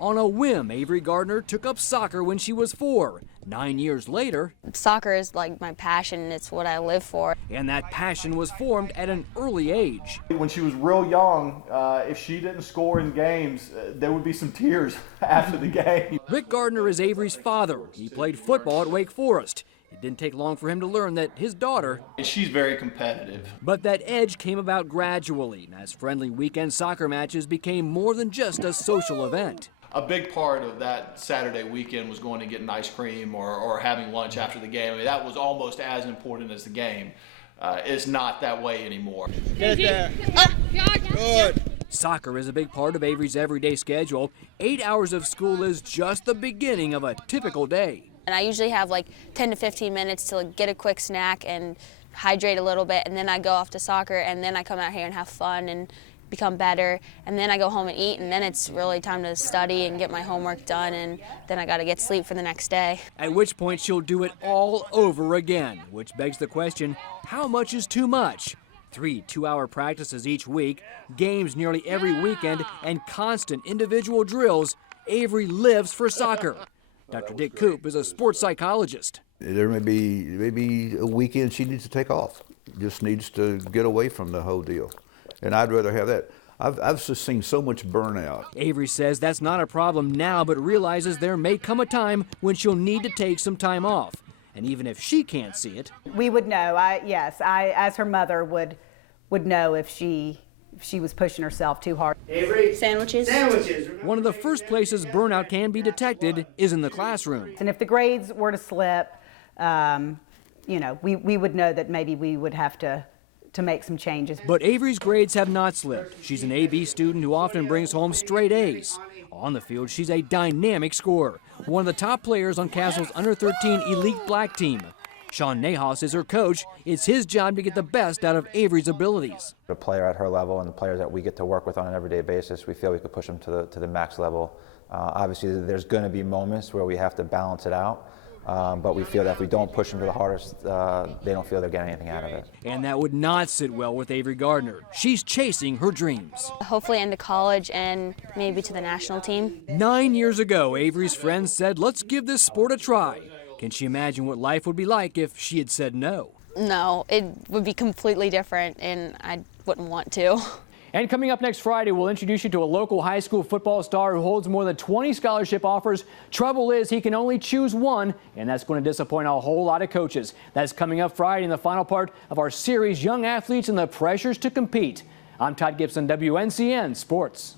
On a whim, Avery Gardner took up soccer when she was 4. 9 years later, soccer is like my passion. It's what I live for. And that passion was formed at an early age. When she was real young, if she didn't score in games, there would be some tears after the game. Rick Gardner is Avery's father. He played football at Wake Forest. It didn't take long for him to learn that his daughter... She's very competitive. But that edge came about gradually as friendly weekend soccer matches became more than just a social event. A big part of that Saturday weekend was going to get an ice cream or having lunch after the game. I mean, that was almost as important as the game. It's not that way anymore. Get there. Good. Soccer is a big part of Avery's everyday schedule. 8 hours of school is just the beginning of a typical day. And I usually have like 10 to 15 minutes to get a quick snack and hydrate a little bit, and then I go off to soccer, and then I come out here and have fun and become better, and then I go home and eat, and then it's really time to study and get my homework done, and then I got to get sleep for the next day. At which point she'll do it all over again, which begs the question, how much is too much? 3 two-hour practices each week, games nearly every weekend, and constant individual drills. Avery lives for soccer. Dr. Dick Coop is a sports psychologist. There may be a weekend she needs to take off, just needs to get away from the whole deal. And I'd rather have that. I've just seen so much burnout. Avery says that's not a problem now, but realizes there may come a time when she'll need to take some time off. And even if she can't see it, we would know. I as her mother would know if she was pushing herself too hard. Avery, Sandwiches. One of the first places burnout can be detected is in the classroom. And if the grades were to slip, we would know that maybe we would have to make some changes. But Avery's grades have not slipped. She's an AB student who often brings home straight A's. On the field, she's a dynamic scorer, one of the top players on Castle's under-13 elite black team. Sean Nahas is her coach. It's his job to get the best out of Avery's abilities. A player at her level and the players that we get to work with on an everyday basis, we feel we could push them to the max level. Obviously, there's going to be moments where we have to balance it out. But we feel that if we don't push them to the hardest, they don't feel they're getting anything out of it. And that would not sit well with Avery Gardner. She's chasing her dreams. Hopefully into college and maybe to the national team. 9 years ago, Avery's friends said, let's give this sport a try. Can she imagine what life would be like if she had said no? No, it would be completely different, and I wouldn't want to. And coming up next Friday, we'll introduce you to a local high school football star who holds more than 20 scholarship offers. Trouble is, he can only choose one, and that's going to disappoint a whole lot of coaches. That's coming up Friday in the final part of our series, Young Athletes and the Pressures to Compete. I'm Todd Gibson, WNCN Sports.